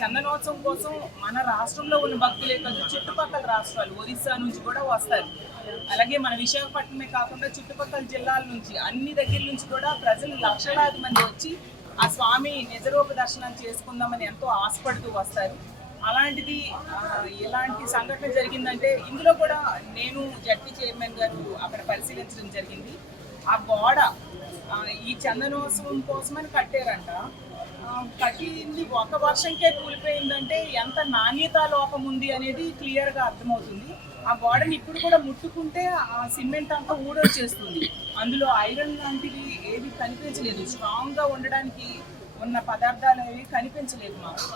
చందనోత్సవం కోసం మన రాష్ట్రంలో ఉన్న భక్తులే కాదు, చుట్టుపక్కల రాష్ట్రాలు ఒరిస్సా నుంచి కూడా వస్తారు. అలాగే మన విశాఖపట్నమే కాకుండా చుట్టుపక్కల జిల్లాల నుంచి అన్ని దగ్గర నుంచి కూడా ప్రజలు లక్షలాది మంది వచ్చి ఆ స్వామి నిజరూప దర్శనం చేసుకుందామని ఎంతో ఆశపడుతూ వస్తారు. అలాంటిది ఎలాంటి సంఘటన జరిగిందంటే, ఇందులో కూడా నేను జడ్పీ చైర్మన్ గారు అక్కడ పరిశీలించడం జరిగింది. ఆ గోడ ఈ చందనోత్సవం కోసమని కట్టారంట. కట్టింది ఒక వర్షంకే కూలిపోయిందంటే ఎంత నాణ్యతా లోపం ఉంది అనేది క్లియర్గా అర్థమవుతుంది. ఆ గోడని ఇప్పుడు కూడా ముట్టుకుంటే ఆ సిమెంట్ అంతా ఊడొచ్చేస్తుంది. అందులో ఐరన్ లాంటివి ఏవి కనిపించలేదు. స్ట్రాంగ్గా ఉండడానికి ఉన్న పదార్థాలు ఏవి కనిపించలేదు మాకు.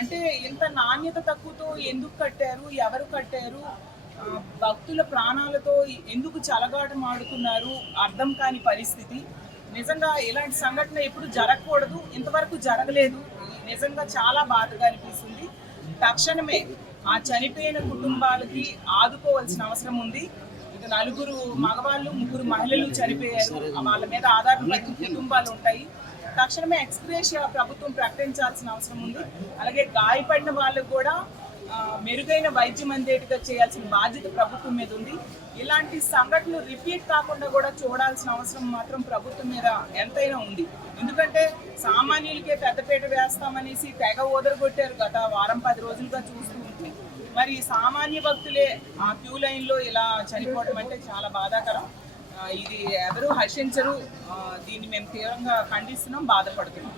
అంటే ఇంత నాణ్యత తక్కువతో ఎందుకు కట్టారు, ఎవరు కట్టారు, భక్తుల ప్రాణాలతో ఎందుకు చెలగాటమాడుతున్నారు అర్థం కాని పరిస్థితి. నిజంగా ఇలాంటి సంఘటన ఎప్పుడు జరగకూడదు, ఇంతవరకు జరగలేదు. నిజంగా చాలా బాధగా అనిపిస్తుంది. తక్షణమే ఆ చనిపోయిన కుటుంబాలకి ఆదుకోవాల్సిన అవసరం ఉంది. ఇక 4 మగవాళ్ళు 3 మహిళలు చనిపోయారు. వాళ్ళ మీద ఆధారపడిన కుటుంబాలు ఉంటాయి. తక్షణమే ఎక్స్‌గ్రేషియా ప్రభుత్వం ప్రకటించాల్సిన అవసరం ఉంది. అలాగే గాయపడిన వాళ్ళకు కూడా మెరుగైన వైద్యం అందేట్టుగా చేయాల్సిన బాధ్యత ప్రభుత్వం మీద ఉంది. ఇలాంటి సంఘటనలు రిపీట్ కాకుండా కూడా చూడాల్సిన అవసరం మాత్రం ప్రభుత్వం మీద ఎంతైనా ఉంది. ఎందుకంటే సామాన్యులకే పెద్దపీట వేస్తామనేసి తెగ ఓదరగొట్టారు గత వారం 10 రోజులుగా చూస్తూ ఉంటే. మరి సామాన్య భక్తులే ఆ క్యూ లైన్లో ఇలా చనిపోవడం అంటే చాలా బాధాకరం. ఇది ఎవరు హర్షించరు. దీన్ని మేము తీవ్రంగా ఖండిస్తున్నాం, బాధపడుతున్నాం.